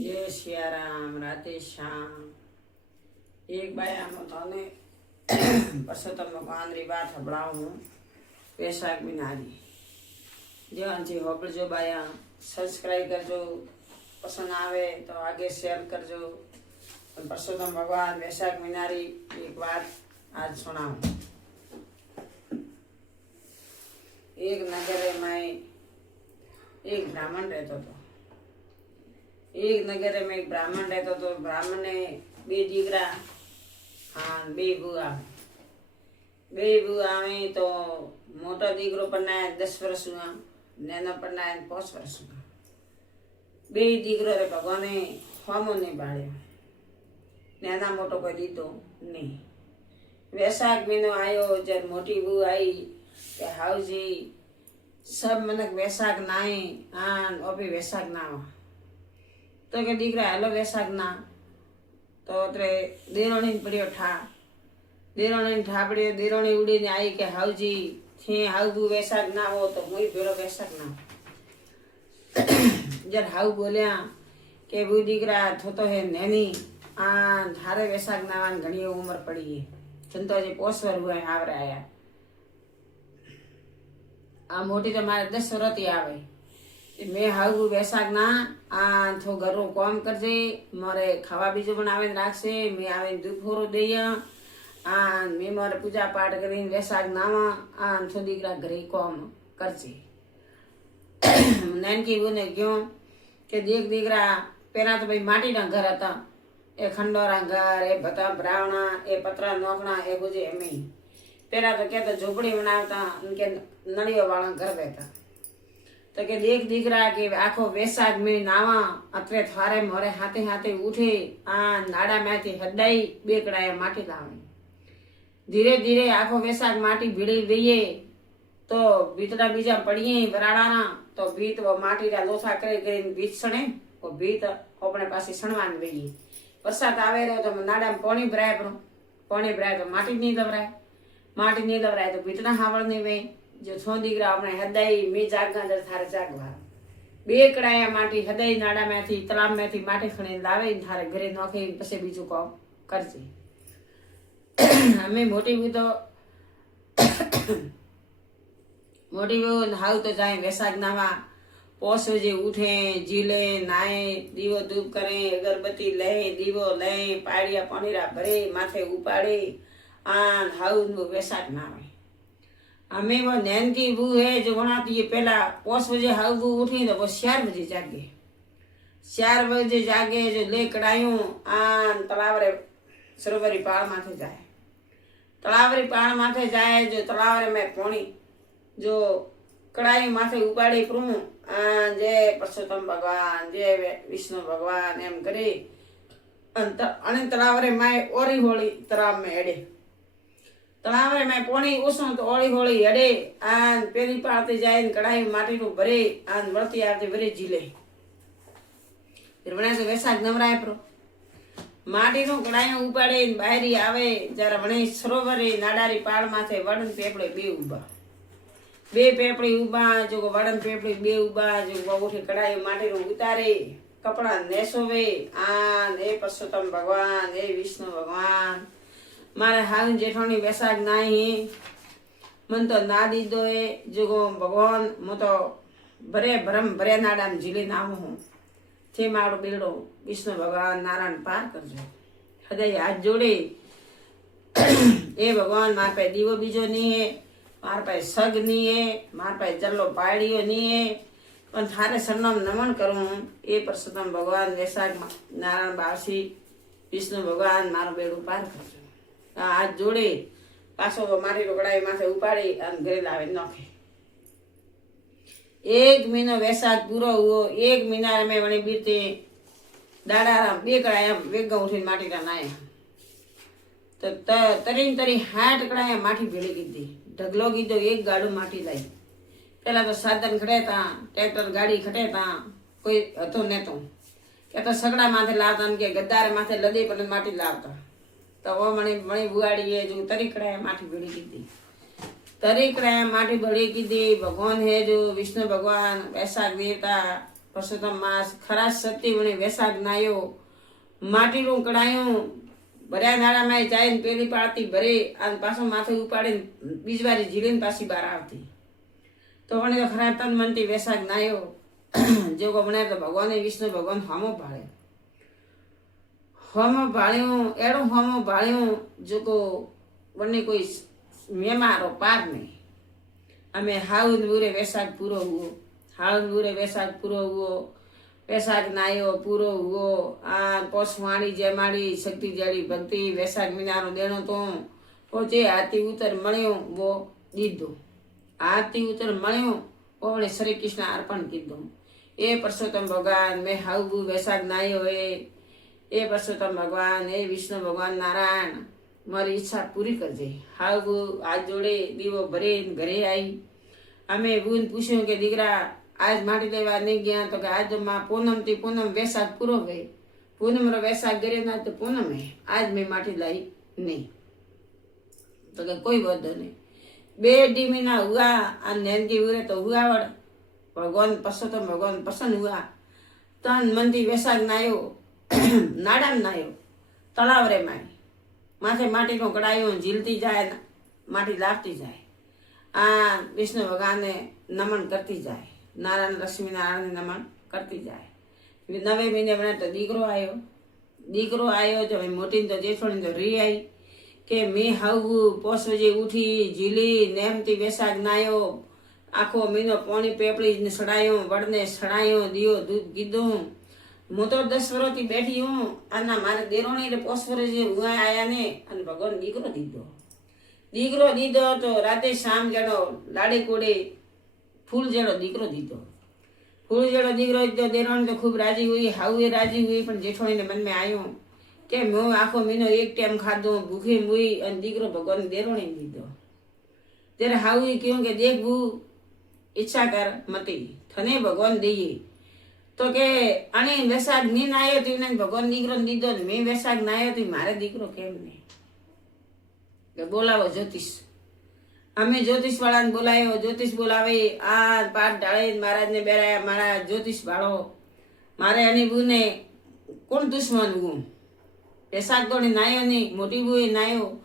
जय सियाराम राधे श्याम। एक बाया तने परसोत्तम भगवान री बात हबड़ाऊं वैशाख बिनारी जी होबळजो बाया सब्सक्राइब करजो, पसंद आवे तो आगे शेयर करजो। परसोत्तम भगवान वैशाख बिनारी एक बात आज सुनाऊं। एक नगर में एक ब्राह्मण रहता था। एक नगर में एक ब्राह्मण रहता तो ब्राह्मण ने बे दीकरा हाँ बे बुआ में तो मोटा दीकरो परनाय 10 वर्ष हुआ, नैना परनाय 5 वर्ष हुआ। बे दीकरो रे भगवाने फामो नहीं बाळ्यो, नैना मोटो कोई दीधो नहीं। वैशाख महीनो आयो जब मोटी बू आई के हाउजी सब मनक वैशाख नाए आन ओपी वैशाख नावा तो के दीकरा हेलो वैशाख ना तो त्रे देरोणी पड़ियो ठा, देरोणी ठा पड़ियो, देरोणी उड़ीने आई के हाउजी थे हाउ वैशाख ना हो तो मुई भेरो वैशाख ना। जर हाउ बोलिया के बू दीकरा थोतो है नैनी आ थारे वैशाख नावान घणी उम्र पड़ी है, चंतो जे 5 वर हुआ आवरे आया। आ मोटी तो मारे 10 वर्ष आवे। मैं हाउ वैशाख ना आ थो घरो काम करजे, मारे खावा बीजो बनावे राखसे, मैं आवे दुपहोरो देया आ मैं मारे पूजा पाठ करीने वैशाख नावा आ थो दीकरा घरे काम करजे। नानकी बोने क्यों के देख दीकरा पेला तो भाई माटी ना घर था, ए खंडोरा घर, ए बता ब्रावणा, ए पतरा नोकना, ए बुझे एमी पेला तो कहता झोपड़ी बनावता, उनके नड़ियों वाला घर रहता। तो के देख दीकरा के आखो वैशाख में नावा अत्रे थारे मोरे हाथे हाथे उठे आ नाड़ा में थी हड्डाई बेकड़ाए माटी लावे। धीरे धीरे आखो वैशाख माटी भीड़ी गई तो बीतड़ा बीजा पड़िए बराड़ा तो बीत वो माटी रा लोथा करे बीज सणे वो बीत अपने पास सणवान गई। वरसाद आवे रो तो नाड़ा में पानी भराय पानी भराय तो माटी नहीं दबराय, माटी नहीं दबराय तो बीतड़ा हावड़ नहीं वे जो छो दीकरा अपने हदाई में जागा दर थारे जागवा बे कड़ाया माटी हदाई नाड़ा में थी तलाब में थी माटी खणे लावे थारे घरे नोखे पछे बीजू काम करजे। हमें मोटी भी तो मोटी भी हाउ तो जाए वैशाख नावा 5 बजे उठे, जीले नाए, दीवो धूप करे, अगरबत्ती ले, दीवो ले, पाड़िया पानीरा भरे माथे उपाड़े आन हाउ वैशाख नावे। हमें वो नैन की बू है जो बनाती है पहला 5 बजे हाउ बू उठी तो वो 4 बजे जागे, 4 बजे जागे जो ले कड़ायूं आन तलावरे सरोवरी पाड़ माथे जाए, तलावरी पाड़ माथे जाए जो तलावरे में पानी जो कड़ाई माथे उपाड़ी प्रू आन जय परसोत्तम भगवान जय विष्णु भगवान एम करे अने तलावरे माए ओरी होली तलाव में एड़े, तलावरे में पानी उसो तो ओली होली हेडे आन पेली पाते जाए कड़ाई माटी नु भरे आन वळती आवते भरे जीले। फिर बने तो वैशाख नवराय प्रो माटी नु कड़ाई उपाड़े बाहरी आवे जरा बने सरोवरे नाडारी पाड़ माथे वडन पेपड़े बे उबा, बे पेपड़ी उबा जो वडन पेपड़ी बे उबा जो उठे कड़ाई माटी नु उतारे कपड़ा नेसोवे आन ए परसोत्तम भगवान ए विष्णु भगवान मारे हाल जेठोनी वैशाख नाही मन तो ना दीदो है जो भगवान मो तो भरे भरम भरे नाड़ा में झीले नाम हूँ थे मारो बेड़ो विष्णु भगवान नारायण पार करजो। हृदय हाथ जोड़े ए भगवान मार पे दीवो बीजो नहीं है, मार पे सग नहीं है, मार पे जल्लो पाड़ियो नहीं है, पर थारे सरनाम नमन करूं ए परसोत्तम भगवान वैशाख नारायण बासी विष्णु भगवान मारो बेड़ो पार करजो। हाथ जोड़े पाछो मारी रोकड़ाई माथे उपाड़ी घरे लावे नोखे। 1 महीनो वैशाख पूरो हुओ, 1 महीना में वणी बीते दाड़ा बे कड़ाया वेगा उठीने माटी रा नाया तो तरी तरी 60 कड़ाया माटी भेड़ी कीधी, ढगलो कीधो 1 गाड़ू माटी लाई। पहला तो साधन खड़े था, ट्रेक्टर गाड़ी खटे था, कोई हतो नेतो के तो सगड़ा माथे लावता के गद्दारे माथे लदे पर माटी लावता तो वो मणी मणी बुआड़ी है जो तरीकड़ा माटी भड़ी की दी, तरीकड़ा माटी भड़ी की दी। भगवान है जो विष्णु भगवान वैशाख देवता પરસોત્તમ માસ ખરા સતી વણે વેસાગ નાયો માટીનું કડાયું ભર્યા નાળામાં જાય ને પેલી પાળતી ભરે અને પાછો માથે ઉપાડીને બીજવારી ઝીલીને પાછી બહાર આવતી તો વણે તો ખરા તન મનથી વેસાગ નાયો જો વણે તો ભગવાને વિષ્ણુ ભગવાન હોમો ભાળે હોમો ભાળ્યું એડું હોમો ભાળ્યું જો કો વને કોઈ મેમારો પાર નહીં અમે હાઉન બુરે વેસાગ પૂરો હુઓ હાઉન બુરે વેસાગ પૂરો હુઓ વેસાગ નાયો પૂરો હુઓ આ પોસવાણી જેમાડી શક્તિ જાડી ભક્તિ વેસાગ મહિનાનો દેણો તો જે હાથી ઉતર મળ્યો વો દીધો હાથી ઉતર મળ્યો ઓવળે શ્રી કૃષ્ણ અર્પણ કીધું એ પરસોત્તમ ભગવાન મેં હાઉ વેસાગ નાયો એ પરસોત્તમ ભગવાન એ વિષ્ણુ ભગવાન નારાયણ મારી ઈચ્છા પૂરી કરજે હાવ આજ જોડે દીવો ભરે ઘરે આવી અમે બુન પૂછ્યું કે દીકરા આજ માટી લેવા નહીં ગયા તો કે આજ માં પૂનમથી પૂનમ વેસાગ પૂરો ગઈ પૂનમ વેસાગ ઘરે ના તો પૂનમ હે આજ મેં માટી લાવી નહીં તો કે કોઈ વધો નહીં બે ડીમીના હુआ આ નેનકી ઉરે તો હુआवड़ ભગવાન પરસોત્તમ ભગવાન પસંદ હુआ તન મંદી વેસાગ નાયો નાડામ નાયો તળાવ રે માય માથે માટીનો કડાયો ઝીલતી જાય માટી લાવતી જાય આ વિષ્ણુ ભગવાનને નમન કરતી જાય નારાયણ લક્ષ્મી નારાયણને નમન કરતી જાય 9 મહિને મને તો દીકરો આવ્યો જો મોટી તો જેઠોણી તો રી આવી કે મેં હાવું પોસવજે ઉઠી ઝીલી નેમતી વેસાગ નાયો આખો મહિનો પોણી પેપડી સડાયો વડને સડાયો દિયો દૂધ કીધું હું તો 10 વર્ષથી બેઠી હું આના મારે દેરોણી પોસ વર્ષ જે હુआ આયા ને અને ભગવાન દીકરો દીધો તો રાતે શામ જેડો લાડી કોડે ફૂલ જેડો દીકરો દીધો દેરોણી તો ખૂબ રાજી हुई હાઉએ રાજી हुई પણ જેઠોણીને મનમાં આવ્યું કે હું આખો મહિનો એક ટાઈમ ખાધો ભૂખી મુઈ અને દીકરો ભગવાન દેરોણી દીધો ત્યારે હાઉએ કહ્યું કે દેખ ભૂ ઈચ્છા કર મતી થને ભગવાન દઈએ તો કે આને વેસાગ ની નાયો તી ને ભગવાન દીકરો દીધો ને મેં વેસાગ નાયો તી મારે દીકરો કેમ નહીં કે બોલાવો જ્યોતિષ અમે જ્યોતિષ વાળાને બોલાયો જ્યોતિષ બોલાવે આ પાઠ ઢાળે મહારાજને બેરાયા મારા જ્યોતિષ વાળો મારે એની બુને કોણ દુશ્મન હું વેસાગ તો નાયો નહીં મોટી બુએ નાયો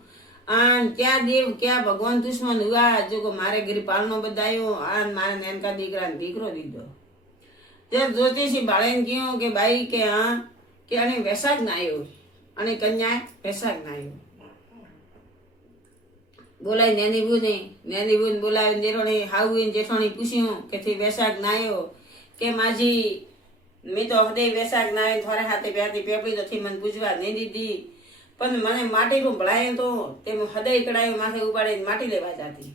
આ ક્યાં દેવ ક્યાં ભગવાન દુશ્મન હુआ જો કો મારે ગિરપાલનો બધાયો આ મારા નેનકા દીકરાને દીકરો દીધો ત્યારે જ્યોતિષી બાળાને કહ્યું કે ભાઈ કે હા કે આને વેસાગ નાયો અને કન્યા વેસાગ નાયો બોલાય નેની બુન બોલાવી દેરોણી હાઉને જેઠોણી પૂછ્યું કે થી વેસાગ નાયો કે માજી મેં તો હૃદય વેસાગ નાયો થોડા હાથે પ્યાતી પેપડી તો મને પૂછવા નહીં દીધી પણ મને માટીનું ભળાય તો તે હૃદય કડાયું માથે ઉપાડીને માટી લેવા જતી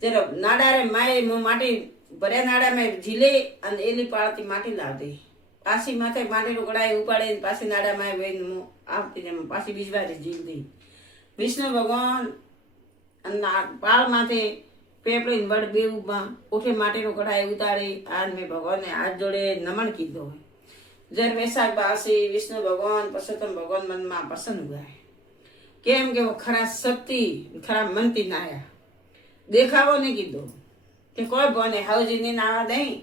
ત્યારે નાડારે માય હું માટી ભર્યા નાડામાં ઝીલે અને એલી પાળતી માટી લાવતી પાછી માથે માટીનું કડાઈ ઉપાડીને પાછી નાડામાં વહીને હું આવતી પાછી બીજવારી ઝીલતી વિષ્ણુ ભગવાન પાળ માથે પેપડીને વડ બેઉમાં ઉઠે માટીનું કડાઈ ઉતારી આ મેં ભગવાનને હાથ જોડે નમન કીધો હોય જર વેસાગ બાસી વિષ્ણુ ભગવાન પરસોત્તમ ભગવાન મનમાં પસંદ હુआ કેમ કે ખરા શક્તિ ખરા મનથી નાયા દેખાવો નહીં કીધો કે કોઈ ભને હાઉજી ની નાવા દે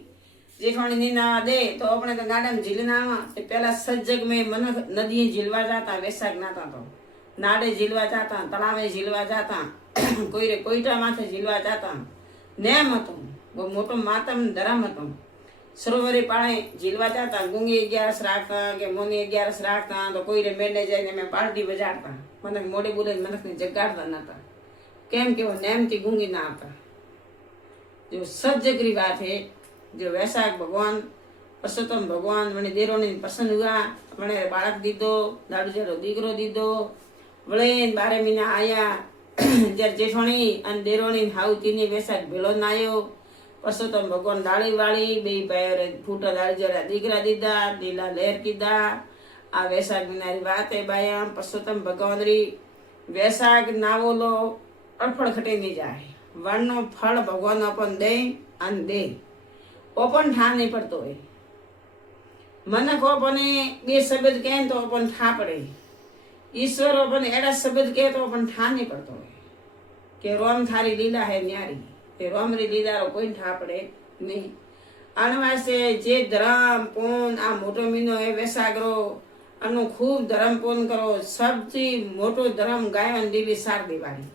જેઠવાણી ની નાવા દે તો આપણે તો ગાડામાં ઝીલી નાવા તે પેલા સજ્જગ મેં મન નદીએ ઝીલવા જાતા વેસાગ નાતા તો નાડે ઝીલવા જાતા તળાવે ઝીલવા જાતા કોઈરે કોઈટા માથે ઝીલવા જાતા નેમ હતો બહુ મોટો માતમ ધરમ હતો સરોવરે પાણે ઝીલવા જાતા ગુંગી 11 રાખતા કે મોની 11 રાખતા તો કોઈરે મેંડે જઈને મેં પાર્ટી બજાડતા મને મોડે બોલે મને જગાડતા નતા કેમ કે નેમથી ગુંગી ના આવતા जो सज्जगरी बात है जो वैसाख भगवान परसोत्तम भगवान मैंने देरोनी पसंद हुआ मैंने बालक दीदो दादू जरो दीकरो दीदो वळे 12 महीना आया जर जेठोणी अन देरोनी हाउ तीनी वैसाख भेलो नायो परसोत्तम भगवान डाली वाली बे पैर फूटा दाड़ी जरा दीकरा दीदा लीला लहर कीदा आ वैसाख महीनारी बात है बाया परसोत्तम भगवान री वैसाख नावोलो अड़फड़ खटे नहीं जाए वरनो फल भगवान अपन दे अन दे ओपन ठा नहीं पड़तो है मन को अपने बे शब्द कहे तो अपन ठा पड़े ईश्वर अपन एड़ा शब्द कहे तो अपन ठा नहीं पड़तो है कि रोम थारी लीला है न्यारी ते रोम री लीला रो कोई ठा पड़े नहीं અણવાસે જે ધર્મ પૂન આ મોટો મહિનો એ વેસાગરો આનું ખૂબ ધર્મ પૂન કરો. સૌથી મોટો ધર્મ ગાયો લીલી સાર દેવાની.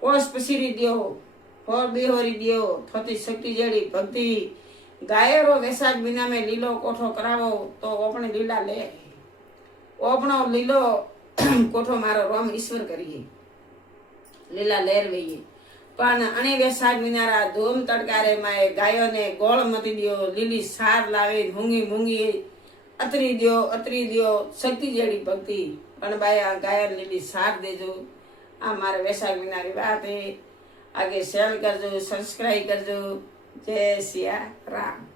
પોષ પસીરી દ્યો, ફળ બેહોરી દ્યો, થતી શક્તિ જડી ભક્તિ ગાયરો વેસાખ મહિના में લીલો કોઠો કરાવો તો આપણે લીલા લે ઓપણો લીલો કોઠો મારો રોમ ઈશ્વર કરીએ લીલા લેર વઈએ. પણ અણે વેસાખ મહિનારા ધૂમ તડકારે માએ ગાયોને ગોળ મતી દ્યો, લીલી સાર લાવે મૂંગી મૂંગી અતરી દ્યો શક્તિ જડી ભક્તિ. પણ ભાઈ આ ગાયો લીલી સાર દેજો. આ મારા વેસાખ મહિનાની વાત હે. આગે શેર કરજો, સબસ્ક્રાઈબ કરજો. જય સિયા રામ.